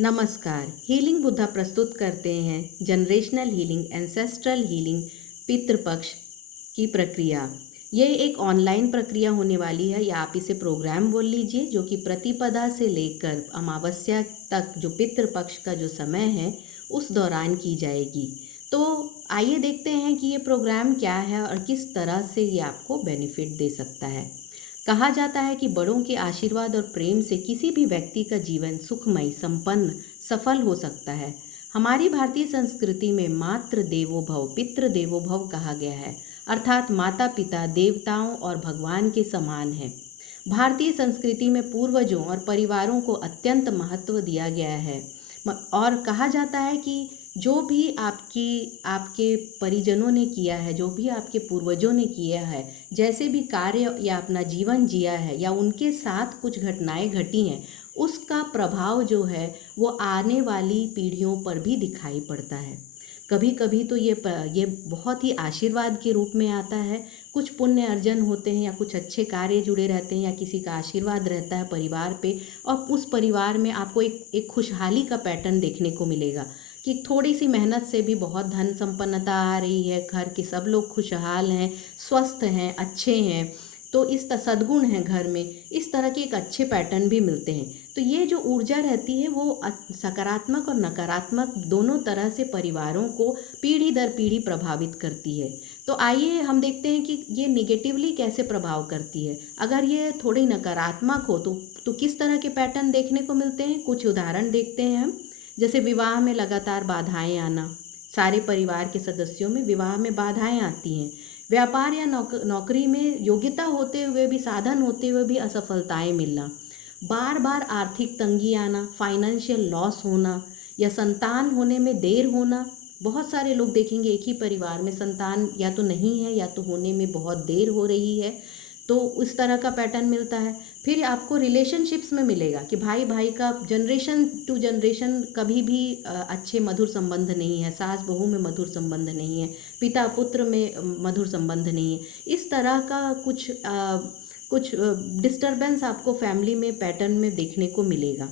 नमस्कार। हीलिंग बुद्धा प्रस्तुत करते हैं generational healing, ancestral healing, Pitrupaksha की प्रक्रिया। ये एक ऑनलाइन प्रक्रिया होने वाली है या आप इसे प्रोग्राम बोल लीजिए, जो कि प्रतिपदा से लेकर अमावस्या तक जो पितृपक्ष का जो समय है उस दौरान की जाएगी। तो आइए देखते हैं कि ये प्रोग्राम क्या है और किस तरह से ये आपको बेनिफिट दे सकता है। कहा जाता है कि बड़ों के आशीर्वाद और प्रेम से किसी भी व्यक्ति का जीवन सुखमय, संपन्न, सफल हो सकता है। हमारी भारतीय संस्कृति में मातृ देवो भव, पितृ देवो भव कहा गया है, अर्थात माता पिता देवताओं और भगवान के समान है। भारतीय संस्कृति में पूर्वजों और परिवारों को अत्यंत महत्व दिया गया है और कहा जाता है कि जो भी आपके परिजनों ने किया है, जो भी आपके पूर्वजों ने किया है, जैसे भी कार्य या अपना जीवन जिया है या उनके साथ कुछ घटनाएं घटी हैं, उसका प्रभाव जो है वो आने वाली पीढ़ियों पर भी दिखाई पड़ता है। कभी कभी तो ये बहुत ही आशीर्वाद के रूप में आता है। कुछ पुण्य अर्जन होते हैं या कुछ अच्छे कार्य जुड़े रहते हैं या किसी का आशीर्वाद रहता है परिवार पे, और उस परिवार में आपको एक खुशहाली का पैटर्न देखने को मिलेगा कि थोड़ी सी मेहनत से भी बहुत धन संपन्नता आ रही है, घर के सब लोग खुशहाल हैं, स्वस्थ हैं, अच्छे हैं, तो इस सद्गुण हैं घर में, इस तरह के एक अच्छे पैटर्न भी मिलते हैं। तो ये जो ऊर्जा रहती है वो सकारात्मक और नकारात्मक दोनों तरह से परिवारों को पीढ़ी दर पीढ़ी प्रभावित करती है। तो आइए हम देखते हैं कि ये निगेटिवली कैसे प्रभाव करती है। अगर ये थोड़ी नकारात्मक हो तो किस तरह के पैटर्न देखने को मिलते हैं, कुछ उदाहरण देखते हैं हम। जैसे विवाह में लगातार बाधाएं आना, सारे परिवार के सदस्यों में विवाह में बाधाएं आती हैं। व्यापार या नौकरी में योग्यता होते हुए भी, साधन होते हुए भी असफलताएं मिलना, बार बार आर्थिक तंगी आना, फाइनेंशियल लॉस होना या संतान होने में देर होना। बहुत सारे लोग देखेंगे एक ही परिवार में संतान या तो नहीं है या तो होने में बहुत देर हो रही है, तो उस तरह का पैटर्न मिलता है। फिर आपको रिलेशनशिप्स में मिलेगा कि भाई भाई का जनरेशन टू जनरेशन कभी भी अच्छे मधुर संबंध नहीं है, सास बहू में मधुर संबंध नहीं है, पिता पुत्र में मधुर संबंध नहीं है। इस तरह का कुछ डिस्टरबेंस आपको फैमिली में पैटर्न में देखने को मिलेगा।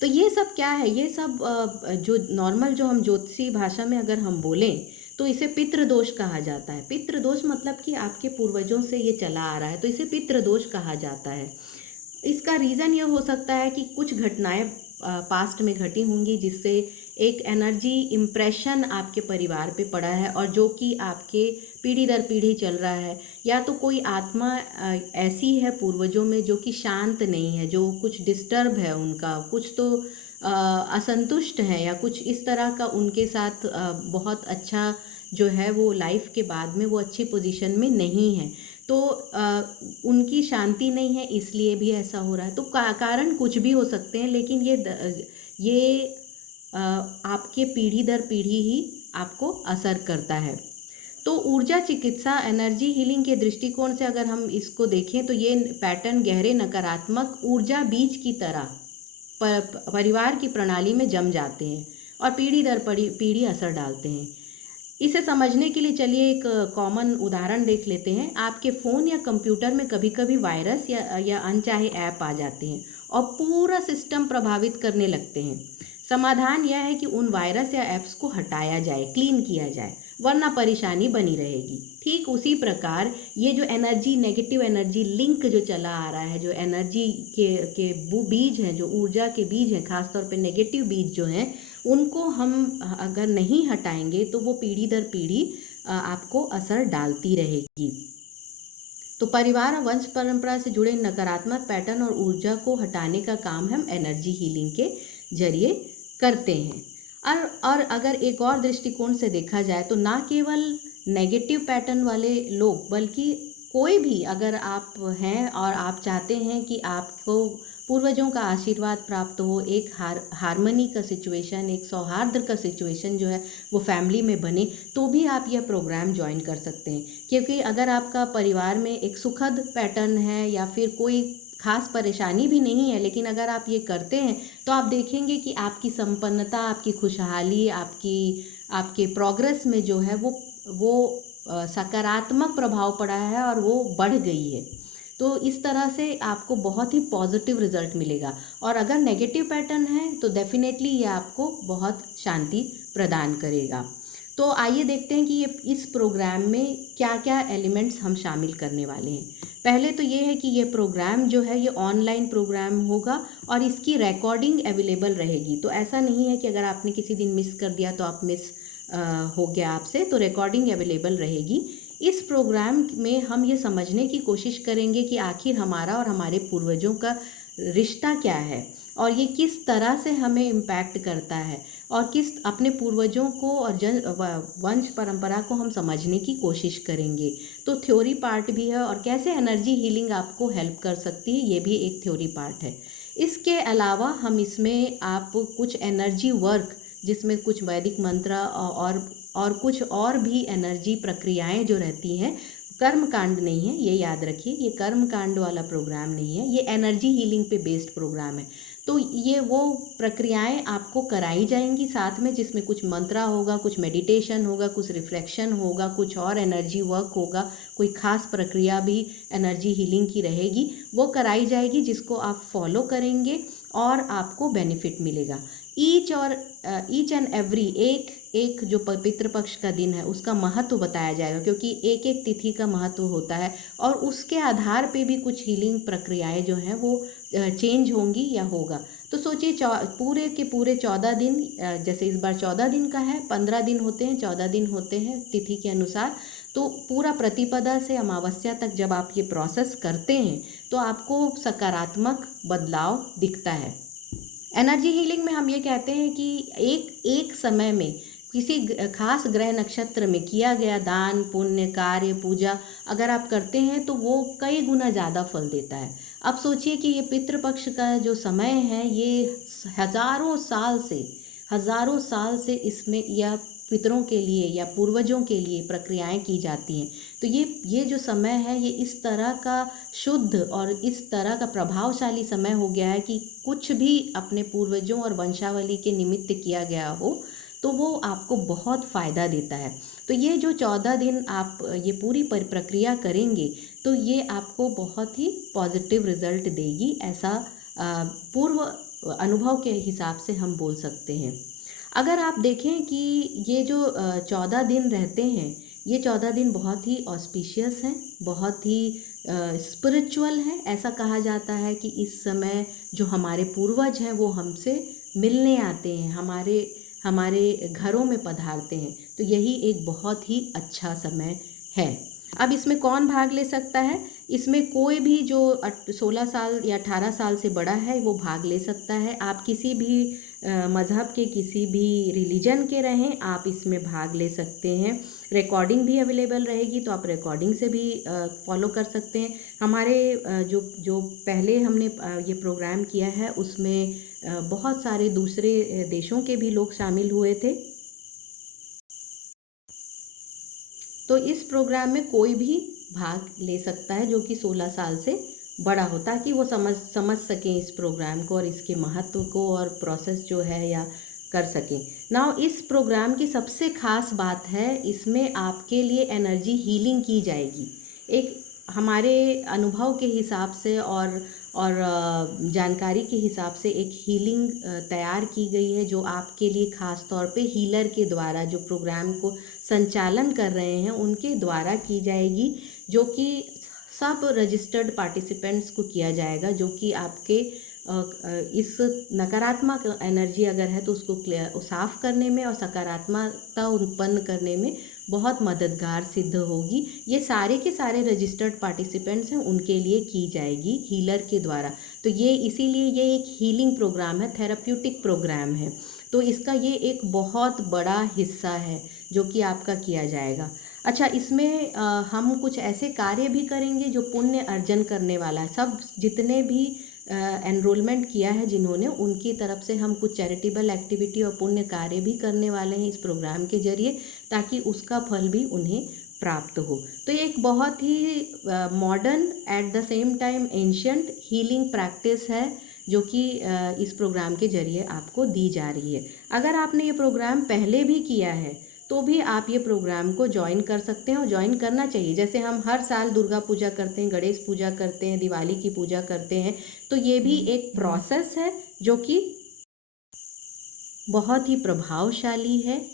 तो ये सब क्या है, ये सब जो नॉर्मल जो हम ज्योतिषी भाषा में अगर हम बोलें तो इसे पितृदोष कहा जाता है। पितृदोष मतलब कि आपके पूर्वजों से ये चला आ रहा है, तो इसे पितृदोष कहा जाता है। इसका रीज़न ये हो सकता है कि कुछ घटनाएं पास्ट में घटी होंगी जिससे एक एनर्जी इम्प्रेशन आपके परिवार पे पड़ा है और जो कि आपके पीढ़ी दर पीढ़ी चल रहा है। या तो कोई आत्मा ऐसी है पूर्वजों में जो कि शांत नहीं है, जो कुछ डिस्टर्ब है, उनका कुछ तो असंतुष्ट है या कुछ इस तरह का उनके साथ बहुत अच्छा जो है वो लाइफ के बाद में वो अच्छी पोजीशन में नहीं है, तो उनकी शांति नहीं है, इसलिए भी ऐसा हो रहा है। तो कारण कुछ भी हो सकते हैं, लेकिन ये आपके पीढ़ी दर पीढ़ी ही आपको असर करता है। तो ऊर्जा चिकित्सा, एनर्जी हीलिंग के दृष्टिकोण से अगर हम इसको देखें तो ये पैटर्न गहरे नकारात्मक ऊर्जा बीज की तरह परिवार की प्रणाली में जम जाते हैं और पीढ़ी दर पीढ़ी असर डालते हैं। इसे समझने के लिए चलिए एक कॉमन उदाहरण देख लेते हैं। आपके फ़ोन या कंप्यूटर में कभी कभी वायरस या अनचाहे ऐप आ जाते हैं और पूरा सिस्टम प्रभावित करने लगते हैं। समाधान यह है कि उन वायरस या ऐप्स को हटाया जाए, क्लीन किया जाए, वरना परेशानी बनी रहेगी। ठीक उसी प्रकार ये जो एनर्जी, नेगेटिव एनर्जी लिंक जो चला आ रहा है, जो एनर्जी के वो बीज हैं, जो ऊर्जा के बीज हैं, खासतौर पे नेगेटिव बीज जो हैं, उनको हम अगर नहीं हटाएंगे तो वो पीढ़ी दर पीढ़ी आपको असर डालती रहेगी। तो परिवार और वंश परंपरा से जुड़े नकारात्मक पैटर्न और ऊर्जा को हटाने का काम हम एनर्जी हीलिंग के जरिए करते हैं। और अगर एक और दृष्टिकोण से देखा जाए तो ना केवल नेगेटिव पैटर्न वाले लोग, बल्कि कोई भी अगर आप हैं और आप चाहते हैं कि आपको पूर्वजों का आशीर्वाद प्राप्त हो, एक हारमनी का सिचुएशन, एक सौहार्द का सिचुएशन जो है वो फैमिली में बने, तो भी आप यह प्रोग्राम ज्वाइन कर सकते हैं। क्योंकि अगर आपका परिवार में एक सुखद पैटर्न है या फिर कोई खास परेशानी भी नहीं है, लेकिन अगर आप ये करते हैं तो आप देखेंगे कि आपकी संपन्नता, आपकी खुशहाली, आपके प्रोग्रेस में जो है वो सकारात्मक प्रभाव पड़ा है और वो बढ़ गई है। तो इस तरह से आपको बहुत ही पॉजिटिव रिजल्ट मिलेगा। और अगर नेगेटिव पैटर्न है तो डेफिनेटली ये आपको बहुत शांति प्रदान करेगा। तो आइए देखते हैं कि ये इस प्रोग्राम में क्या क्या एलिमेंट्स हम शामिल करने वाले हैं। पहले तो ये है कि ये प्रोग्राम जो है ये ऑनलाइन प्रोग्राम होगा और इसकी रिकॉर्डिंग अवेलेबल रहेगी। तो ऐसा नहीं है कि अगर आपने किसी दिन मिस कर दिया तो आप मिस हो गया आपसे, तो रिकॉर्डिंग अवेलेबल रहेगी। इस प्रोग्राम में हम ये समझने की कोशिश करेंगे कि आखिर हमारा और हमारे पूर्वजों का रिश्ता क्या है और ये किस तरह से हमें इम्पैक्ट करता है और किस अपने पूर्वजों को और वंश परंपरा को हम समझने की कोशिश करेंगे। तो थ्योरी पार्ट भी है और कैसे एनर्जी हीलिंग आपको हेल्प कर सकती है ये भी एक थ्योरी पार्ट है। इसके अलावा हम इसमें आप कुछ एनर्जी वर्क जिसमें कुछ वैदिक मंत्र और कुछ और भी एनर्जी प्रक्रियाएं जो रहती हैं, कर्म कांड नहीं है, ये याद रखिए, ये कर्म कांड वाला प्रोग्राम नहीं है, ये एनर्जी हीलिंग पे बेस्ड प्रोग्राम है। तो ये वो प्रक्रियाएं आपको कराई जाएंगी साथ में, जिसमें कुछ मंत्रा होगा, कुछ मेडिटेशन होगा, कुछ रिफ्लेक्शन होगा, कुछ और एनर्जी वर्क होगा, कोई खास प्रक्रिया भी एनर्जी हीलिंग की रहेगी, वो कराई जाएगी जिसको आप फॉलो करेंगे और आपको बेनिफिट मिलेगा। ईच एंड एवरी एक जो पितृपक्ष का दिन है उसका महत्व बताया जाएगा, क्योंकि एक एक तिथि का महत्व होता है और उसके आधार पे भी कुछ हीलिंग प्रक्रियाएं जो हैं वो चेंज होंगी या होगा। तो सोचिए पूरे के पूरे 14 दिन, जैसे इस बार 14 दिन का है, 15 दिन होते हैं, 14 दिन होते हैं तिथि के अनुसार। तो पूरा प्रतिपदा से अमावस्या तक जब आप ये प्रोसेस करते हैं तो आपको सकारात्मक बदलाव दिखता है। एनर्जी हीलिंग में हम ये कहते हैं कि एक समय में किसी खास ग्रह नक्षत्र में किया गया दान पुण्य कार्य पूजा अगर आप करते हैं तो वो कई गुना ज़्यादा फल देता है। अब सोचिए कि ये पितृपक्ष का जो समय है ये हजारों साल से इसमें या पितरों के लिए या पूर्वजों के लिए प्रक्रियाएं की जाती हैं। तो ये जो समय है ये इस तरह का शुद्ध और इस तरह का प्रभावशाली समय हो गया है कि कुछ भी अपने पूर्वजों और वंशावली के निमित्त किया गया हो तो वो आपको बहुत फ़ायदा देता है। तो ये जो 14 दिन आप ये पूरी प्रक्रिया करेंगे तो ये आपको बहुत ही पॉजिटिव रिजल्ट देगी, ऐसा पूर्व अनुभव के हिसाब से हम बोल सकते हैं। अगर आप देखें कि ये जो 14 दिन रहते हैं, ये 14 दिन बहुत ही ऑस्पिशियस हैं, बहुत ही स्पिरिचुअल हैं। ऐसा कहा जाता है कि इस समय जो हमारे पूर्वज हैं वो हमसे मिलने आते हैं, हमारे घरों में पधारते हैं। तो यही एक बहुत ही अच्छा समय है। अब इसमें कौन भाग ले सकता है? इसमें कोई भी जो 16 साल या 18 साल से बड़ा है वो भाग ले सकता है। आप किसी भी मज़हब के, किसी भी रिलीजन के रहें, आप इसमें भाग ले सकते हैं। रिकॉर्डिंग भी अवेलेबल रहेगी तो आप रिकॉर्डिंग से भी फॉलो कर सकते हैं। हमारे जो पहले हमने ये प्रोग्राम किया है उसमें बहुत सारे दूसरे देशों के भी लोग शामिल हुए थे। तो इस प्रोग्राम में कोई भी भाग ले सकता है जो कि 16 साल से बड़ा हो, ताकि वो समझ सकें इस प्रोग्राम को और इसके महत्व को और प्रोसेस जो है या कर सकें। नाउ इस प्रोग्राम की सबसे खास बात है इसमें आपके लिए एनर्जी हीलिंग की जाएगी। एक हमारे अनुभव के हिसाब से और जानकारी के हिसाब से एक हीलिंग तैयार की गई है जो आपके लिए ख़ास तौर पे हीलर के द्वारा, जो प्रोग्राम को संचालन कर रहे हैं उनके द्वारा की जाएगी, जो कि सब रजिस्टर्ड पार्टिसिपेंट्स को किया जाएगा, जो कि आपके इस नकारात्मक एनर्जी अगर है तो उसको साफ करने में और सकारात्मकता उत्पन्न करने में बहुत मददगार सिद्ध होगी। ये सारे के सारे रजिस्टर्ड पार्टिसिपेंट्स हैं उनके लिए की जाएगी हीलर के द्वारा। तो ये इसीलिए ये एक हीलिंग प्रोग्राम है, थेराप्यूटिक प्रोग्राम है। तो इसका ये एक बहुत बड़ा हिस्सा है जो कि आपका किया जाएगा। अच्छा, इसमें हम कुछ ऐसे कार्य भी करेंगे जो पुण्य अर्जन करने वाला है। सब जितने भी एनरोलमेंट किया है जिन्होंने, उनकी तरफ से हम कुछ चैरिटेबल एक्टिविटी और पुण्य कार्य भी करने वाले हैं इस प्रोग्राम के जरिए, ताकि उसका फल भी उन्हें प्राप्त हो। तो ये एक बहुत ही modern at the same time ancient healing practice है जो कि इस प्रोग्राम के जरिए आपको दी जा रही है। अगर आपने ये प्रोग्राम पहले भी किया है तो भी आप ये प्रोग्राम को ज्वाइन कर सकते हैं और ज्वाइन करना चाहिए। जैसे हम हर साल दुर्गा पूजा करते हैं, गणेश पूजा करते हैं, दिवाली की पूजा करते हैं, तो ये भी एक प्रोसेस है जो कि बहुत ही प्रभावशाली है।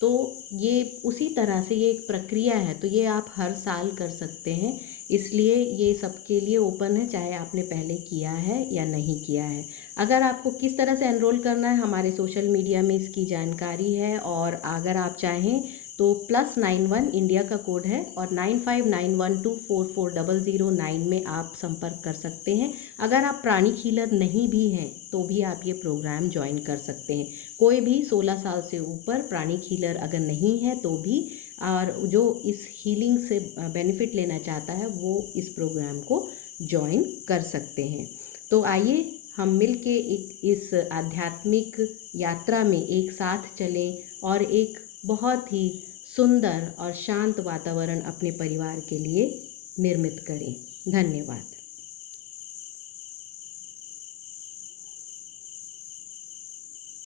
तो ये उसी तरह से ये एक प्रक्रिया है, तो ये आप हर साल कर सकते हैं। इसलिए ये सबके लिए ओपन है, चाहे आपने पहले किया है या नहीं किया है। अगर आपको किस तरह से एनरोल करना है, हमारे सोशल मीडिया में इसकी जानकारी है। और अगर आप चाहें तो +91 इंडिया का कोड है और 9591244009 में आप संपर्क कर सकते हैं। अगर आप प्राणिक हीलर नहीं भी हैं तो भी आप ये प्रोग्राम ज्वाइन कर सकते हैं। कोई भी 16 साल से ऊपर प्राणिक हीलर अगर नहीं है तो भी, और जो इस हीलिंग से बेनिफिट लेना चाहता है वो इस प्रोग्राम को ज्वाइन कर सकते हैं। तो आइए हम मिल के इस आध्यात्मिक यात्रा में एक साथ चलें और एक बहुत ही सुंदर और शांत वातावरण अपने परिवार के लिए निर्मित करें। धन्यवाद।